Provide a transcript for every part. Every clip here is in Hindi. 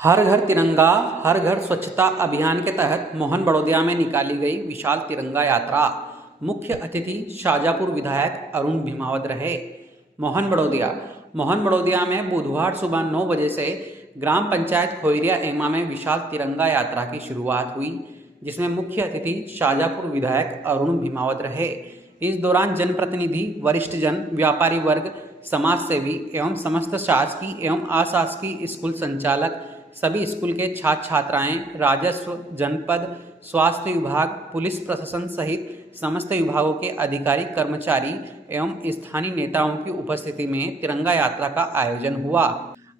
हर घर तिरंगा हर घर स्वच्छता अभियान के तहत मोहन बड़ौदिया में निकाली गई विशाल तिरंगा यात्रा। मुख्य अतिथि शाजापुर विधायक अरुण भीमावत रहे। मोहन बड़ौदिया में बुधवार सुबह 9 बजे से ग्राम पंचायत खोइरिया एमा में विशाल तिरंगा यात्रा की शुरुआत हुई, जिसमें मुख्य अतिथि शाजापुर विधायक अरुण भीमावत रहे। इस दौरान जनप्रतिनिधि, वरिष्ठ जन, व्यापारी वर्ग, समाज सेवी एवं समस्त शासकीय एवं अशासकीय स्कूल संचालक, सभी स्कूल के छात्र छात्राएं, राजस्व, जनपद, स्वास्थ्य विभाग, पुलिस प्रशासन सहित समस्त विभागों के अधिकारी, कर्मचारी एवं स्थानीय नेताओं की उपस्थिति में तिरंगा यात्रा का आयोजन हुआ।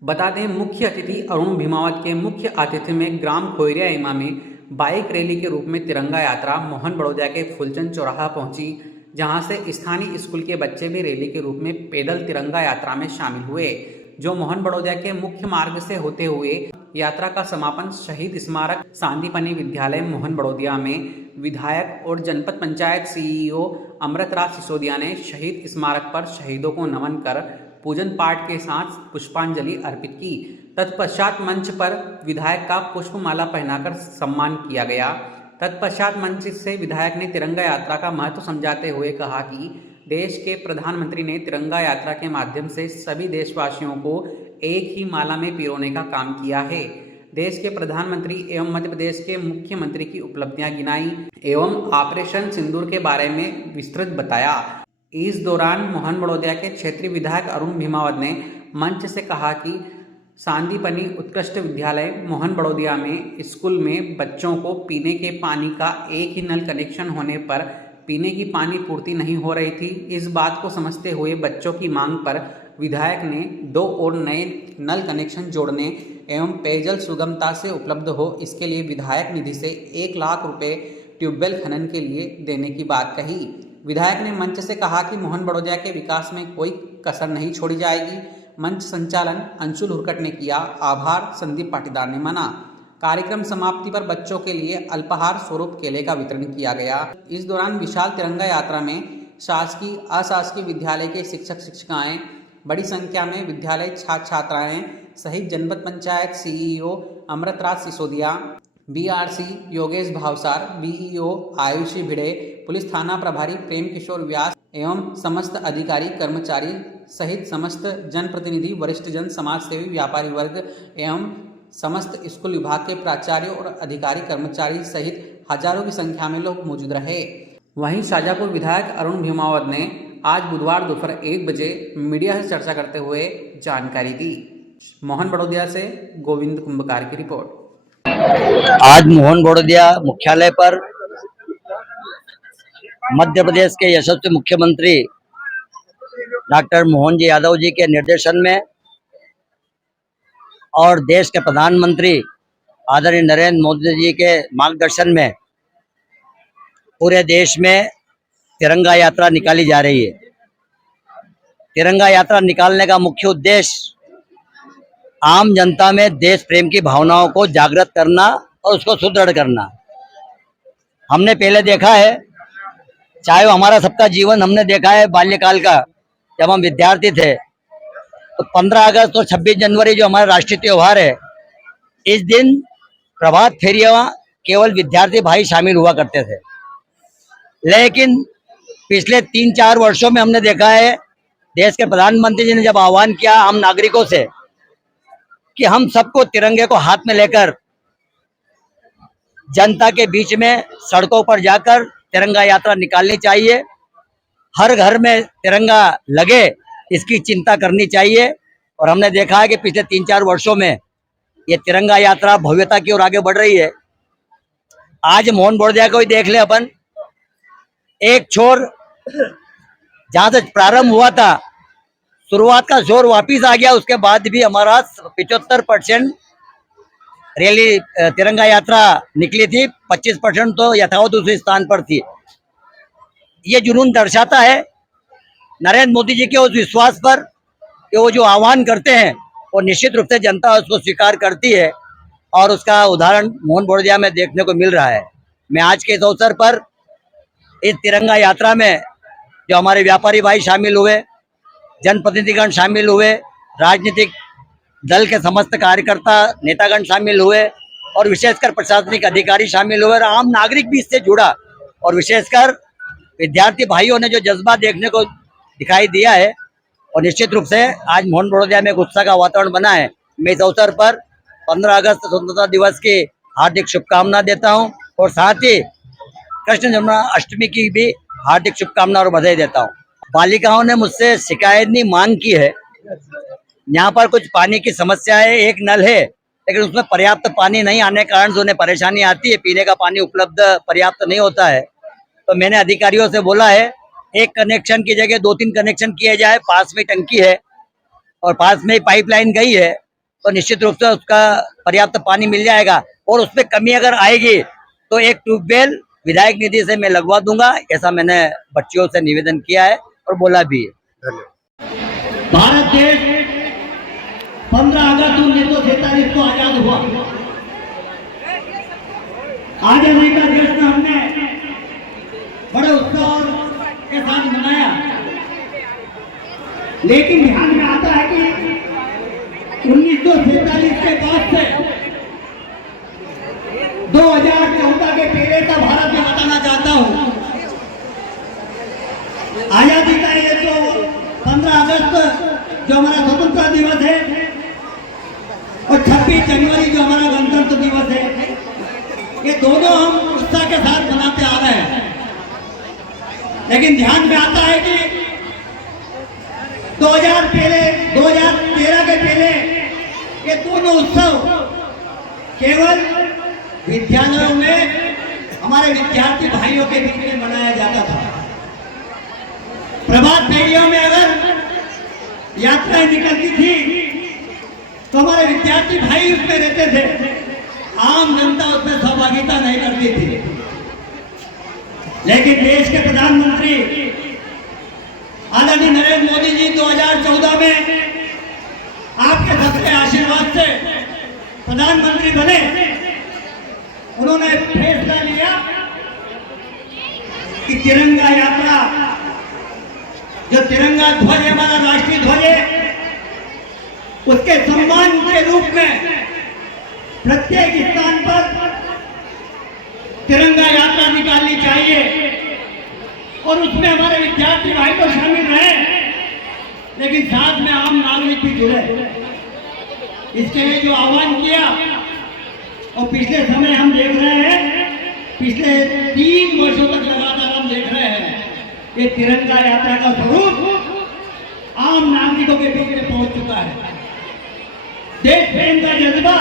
बता दें, मुख्य अतिथि अरुण भीमावत के मुख्य आतिथ्य में ग्राम खोइरिया एमा में बाइक रैली के रूप में तिरंगा यात्रा मोहन बड़ौदिया के फूलचंद चौराहा पहुंची, जहां से स्थानीय स्कूल के बच्चे भी रैली के रूप में पैदल तिरंगा यात्रा में शामिल हुए, जो मोहन बड़ौदिया के मुख्य मार्ग से होते हुए यात्रा का समापन शहीद स्मारक सांदीपनि विद्यालय मोहन बड़ौदिया में विधायक और जनपद पंचायत सीईओ अमृतराज सिसोदिया ने शहीद स्मारक पर शहीदों को नमन कर पूजन पाठ के साथ पुष्पांजलि अर्पित की। तत्पश्चात मंच पर विधायक का पुष्पमाला पहनाकर सम्मान किया गया। तत्पश्चात मंच से विधायक ने तिरंगा यात्रा का महत्व समझाते हुए कहा कि देश के प्रधानमंत्री ने तिरंगा यात्रा के माध्यम से सभी देशवासियों को एक ही माला में पिरोने का काम किया है। देश के प्रधानमंत्री एवं मध्य प्रदेश के मुख्यमंत्री की उपलब्धियां गिनाई एवं ऑपरेशन सिंदूर के बारे में विस्तृत बताया। इस दौरान मोहन बड़ौदिया के क्षेत्रीय विधायक अरुण भीमावत ने मंच से कहा कि सांदीपनि उत्कृष्ट विद्यालय मोहन बड़ौदिया में स्कूल में बच्चों को पीने के पानी का एक ही नल कनेक्शन होने पर पीने की पानी पूर्ति नहीं हो रही थी। इस बात को समझते हुए बच्चों की मांग पर विधायक ने 2 और नए नल कनेक्शन जोड़ने एवं पेयजल सुगमता से उपलब्ध हो, इसके लिए विधायक निधि से 1 लाख रुपए ट्यूबवेल खनन के लिए देने की बात कही। विधायक ने मंच से कहा कि मोहन बड़ौदिया के विकास में कोई कसर नहीं छोड़ी जाएगी। मंच संचालन अंशुल हुरकट ने किया। आभार संदीप पाटीदार ने माना। कार्यक्रम समाप्ति पर बच्चों के लिए अल्पाहार स्वरूप केले का वितरण किया गया। इस दौरान विशाल तिरंगा यात्रा में शासकीय अशासकीय विद्यालय के शिक्षक शिक्षिकाएं, बड़ी संख्या में विद्यालय छात्र छात्राएं सहित जनपद panchayat CEO Amritraj Sisodia, BRC Yogesh Bhavsar, BEO Ayushi Bhide, police थाना प्रभारी प्रेम किशोर व्यास एवं समस्त अधिकारी कर्मचारी सहित समस्त जनप्रतिनिधि, वरिष्ठ जन, समाज सेवी, व्यापारी वर्ग एवं समस्त स्कूल विभाग के प्राचार्य और अधिकारी कर्मचारी सहित हजारों की संख्या में लोग मौजूद रहे। वहीं शाजापुर विधायक अरुण भीमावत ने आज बुधवार दोपहर 1 बजे मीडिया से चर्चा करते हुए जानकारी दी। मोहन बड़ौदिया से गोविंद कुंभकार की रिपोर्ट। आज मोहन बड़ौदिया मुख्यालय पर मध्य प्रदेश के यशस्वी मुख्यमंत्री डॉक्टर मोहन जी यादव जी के निर्देशन में और देश के प्रधानमंत्री आदरणीय नरेंद्र मोदी जी के मार्गदर्शन में पूरे देश में तिरंगा यात्रा निकाली जा रही है। तिरंगा यात्रा निकालने का मुख्य उद्देश्य आम जनता में देश प्रेम की भावनाओं को जागृत करना और उसको सुदृढ़ करना। हमने पहले देखा है, चाहे वो हमारा सबका जीवन हमने देखा है बाल्यकाल का, जब हम विद्यार्थी थे तो 15 अगस्त और 26 जनवरी जो हमारा राष्ट्रीय त्योहार है, इस दिन प्रभात फेरियां केवल विद्यार्थी भाई शामिल हुआ करते थे। लेकिन पिछले 3-4 वर्षों में हमने देखा है, देश के प्रधानमंत्री जी ने जब आह्वान किया आम नागरिकों से कि हम सबको तिरंगे को हाथ में लेकर जनता के बीच में सड़कों पर जाकर तिरंगा यात्रा निकालनी चाहिए, हर घर में तिरंगा लगे इसकी चिंता करनी चाहिए। और हमने देखा है कि पिछले 3-4 वर्षों में ये तिरंगा यात्रा भव्यता की ओर आगे बढ़ रही है। आज मोहन बड़ौदिया को ही देख ले अपन, एक छोर जहां से प्रारंभ हुआ था, शुरुआत का जोर वापिस आ गया, उसके बाद भी हमारा 75% रैली तिरंगा यात्रा निकली थी, 25% तो यथावत उसी स्थान पर थी। ये जुनून दर्शाता है नरेंद्र मोदी जी के उस विश्वास पर कि वो जो आह्वान करते हैं वो निश्चित रूप से जनता उसको स्वीकार करती है, और उसका उदाहरण मोहन बड़ौदिया में देखने को मिल रहा है। मैं आज के इस अवसर पर इस तिरंगा यात्रा में जो हमारे व्यापारी भाई शामिल हुए, जनप्रतिनिधिगण शामिल हुए, राजनीतिक दल के समस्त कार्यकर्ता नेतागण शामिल हुए और विशेषकर प्रशासनिक अधिकारी शामिल हुए और आम नागरिक भी इससे जुड़ा। और विशेषकर विद्यार्थी भाइयों ने जो जज्बा देखने को दिखाई दिया है, और निश्चित रूप से आज मोहन बड़ौदा में एक उत्साह का वातावरण बना है। मैं इस अवसर पर 15 अगस्त स्वतंत्रता दिवस की हार्दिक शुभकामना देता हूं और साथ ही कृष्ण जन्माष्टमी की भी हार्दिक शुभकामना और बधाई देता हूं। बालिकाओं ने मुझसे शिकायत मांग की है। यहाँ पर कुछ पानी की समस्या है, एक नल है लेकिन उसमें पर्याप्त पानी नहीं आने के कारण उन्हें परेशानी आती है, पीने का पानी उपलब्ध पर्याप्त नहीं होता है। तो मैंने अधिकारियों से बोला है एक कनेक्शन की जगह 2-3 कनेक्शन किए जाए। पास में टंकी है और पास में पाइपलाइन गई है, तो निश्चित रूप से उसका पर्याप्त पानी मिल जाएगा। और उसमें कमी अगर आएगी तो एक ट्यूबवेल विधायक निधि से मैं लगवा दूंगा, ऐसा मैंने बच्चियों से निवेदन किया है और बोला भी है। भारत देश 15 अगस्त 1947 को आजाद हुआ। आजादी का जश्न हमने बड़े उत्साह के साथ मनाया, लेकिन ध्यान में आता है कि 1947 के बाद से 2014 के पहले का भारत में बताना चाहता हूं। आजादी का ये जो 15 अगस्त जो हमारा स्वतंत्रता दिवस है और 26 जनवरी जो हमारा गणतंत्र दिवस है, ये दोनों हम उत्साह के साथ मनाते आ रहे हैं। लेकिन ध्यान में आता है कि 2013 के पहले ये दोनों उत्सव केवल विद्यालयों में हमारे विद्यार्थी भाइयों के बीच में मनाया जाता था। प्रभात फेरियों में अगर यात्राएं निकलती थी तो हमारे विद्यार्थी भाई उसमें रहते थे, आम जनता उसमें सहभागिता नहीं करती थी। लेकिन देश के प्रधानमंत्री आदरणीय नरेंद्र मोदी जी 2014 में आपके सबके आशीर्वाद से प्रधानमंत्री बने। उन्होंने फैसला लिया कि तिरंगा यात्रा, जो तिरंगा ध्वज हमारा राष्ट्रीय ध्वज है, उसके सम्मान के रूप में प्रत्येक स्थान पर तिरंगा यात्रा निकालनी चाहिए और उसमें हमारे विद्यार्थी भाई तो शामिल रहे, लेकिन साथ में आम नागरिक भी जुड़े। इसके लिए जो आह्वान किया, और पिछले समय हम देख रहे हैं, पिछले 3 वर्षों तक लगातार हम देख रहे हैं ये तिरंगा यात्रा का स्वरूप आम नागरिकों के बीच में पहुंच चुका है। देश प्रेम का जज्बा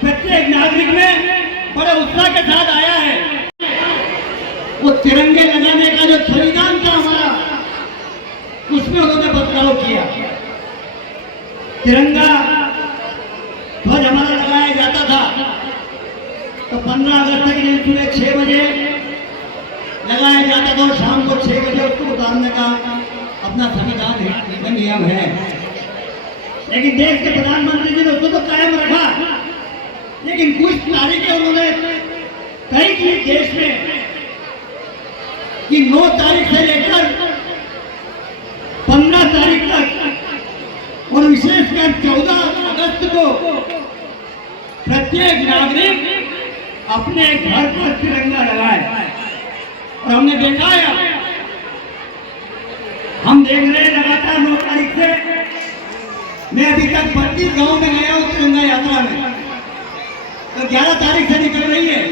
प्रत्येक नागरिक में बड़े उत्साह के साथ आया है। वो तिरंगे लगाने का जो संविधान था हमारा, उसमें उन्होंने बदलाव किया। तिरंगा ध्वज हमारा लगाया जाता था तो 15 अगस्त के दिन सुबह 6 बजे लगाया जाता था और शाम को 6 बजे उसको उतारने का अपना संविधान नियम है। लेकिन देश के प्रधानमंत्री जी ने उसको तो कायम रखा, लेकिन कुछ तारीखें उन्होंने तय की देश में कि 9 तारीख से लेकर 15 तारीख तक और विशेषकर 14 अगस्त को प्रत्येक नागरिक अपने घर पर तिरंगा लगाए। और हमने देखा है, हम देख रहे हैं लगातार 9 तारीख से मैं अभी तक 32 गांव में गया हूं तिरंगा यात्रा में, तो 11 तारीख से निकल रही है।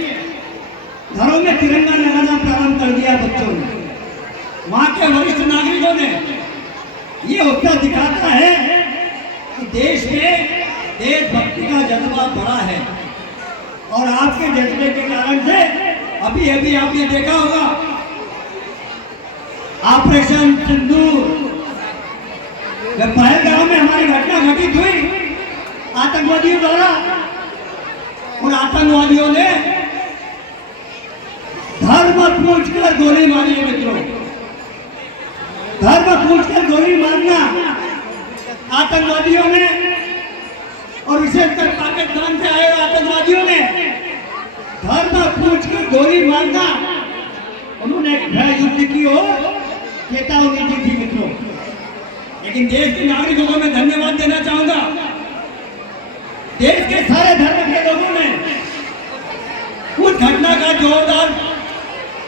घरों में तिरंगा लगाना प्रारंभ कर दिया बच्चों ने, वहां के वरिष्ठ नागरिकों ने। ये उत्साह दिखाता है कि देश में देशभक्ति का जज्बा बड़ा है और आपके जज्बे के कारण से अभी अभी आपने देखा होगा ऑपरेशन सिंदूर, जब पहलगाम में हमारी घटना घटित हुई आतंकवादियों द्वारा, और आतंकवादियों ने धर्म पूछकर गोली मारी है। मित्रों, धर्म पूछकर गोली मारना आतंकवादियों ने, और विशेषकर पाकिस्तान से आए आतंकवादियों ने धर्म पूछकर गोली मारना, उन्होंने एक गृह युद्ध की ओर चेतावनी दी थी। मित्रों, लेकिन देश के नागरिकों को मैं धन्यवाद देना चाहूंगा के सारे धर्म के लोगों ने उस घटना का जोरदार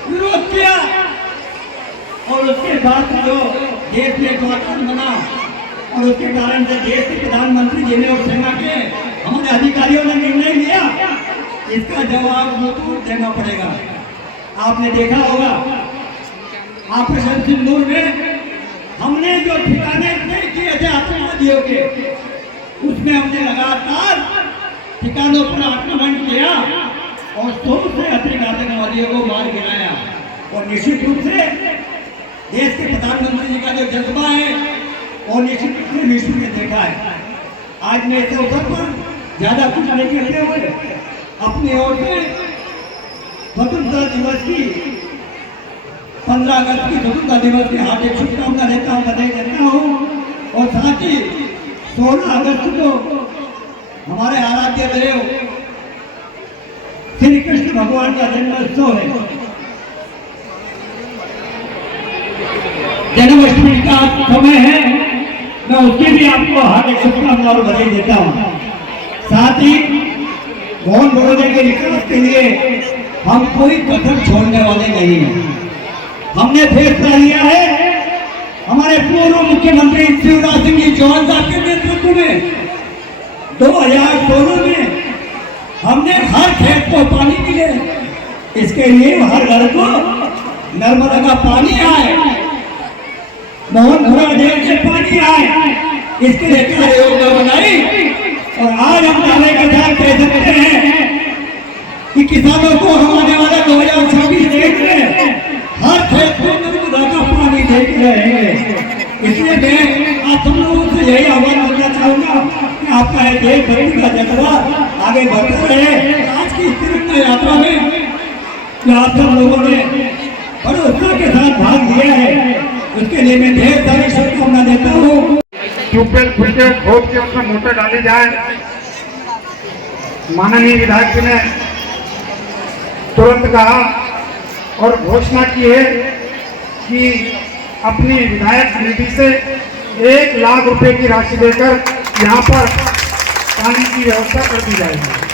विरोध किया और उसके बाद जो देश में एक वातावरण बना और उसके कारण से देश के प्रधानमंत्री जी ने और सेना के हमारे अधिकारियों ने निर्णय लिया, इसका जवाब मुंह देना पड़ेगा। आपने देखा होगा ऑपरेशन सिंदूर में हमने जो ठिकाने तय किए थे आतंकवादियों के, उसमें हमने लगातार ठिकानों पर आक्रमण किया और 100 से अधिक आतंकवादियों को मार गिराया। और निश्चित रूप से देश के प्रधानमंत्री जी का जो जज्बा है और निश्चित रूप से विश्व ने देखा है। आज मैं इस अवसर पर ज्यादा कुछ नहीं कहते हुए अपनी ओर से स्वतंत्रता दिवस की 15 अगस्त की स्वतंत्रता दिवस की हार्दिक शुभकामना देता हूँ, बधाई देता हूँ। और साथ ही 16 अगस्त को हमारे आराध्य देव श्री कृष्ण भगवान का जन्मोत्सव है, जन्माष्टमी का समय है। मैं उसकी भी आपको हार्दिक शुभकामना और बधाई देता हूँ। साथ ही मोहन बड़ौदे के विकास के लिए हम कोई कसर छोड़ने वाले नहीं हैं। हमने फैसला लिया है, हमारे पूर्व मुख्यमंत्री शिवराज सिंह जी चौहान साहब के नेतृत्व में 2016 में हमने हर खेत को पानी मिले, इसके लिए हर घर को नर्मदा का पानी आए, मोहनपुरा डैम से पानी आए, इसके लिए कार्य योजना बनाई। और आज हम दावे के साथ कह सकते हैं कि किसानों को हम आने वाले 2026 डेट में हर खेत को नर्मदा का पानी देते रहेंगे। इसलिए मैं आप सब लोगों से यही आह्वान करना चाहूंगा कि आपका एक देशभक्ति का जज्बा आगे बढ़ता रहे। आज की तिरंगा यात्रा में जो आप सब लोगों ने बड़े उत्साह के साथ भाग लिया है, उसके लिए मैं ढेर सारी शुभकामना देता हूँ। ट्यूबवेल खुल के खोद के उसमें मोटर डाली जाए। माननीय विधायक जी ने तुरंत कहा और घोषणा की है कि अपनी विधायक निधि से 1 लाख रुपए की राशि देकर यहाँ पर पानी की व्यवस्था कर दी जाएगी।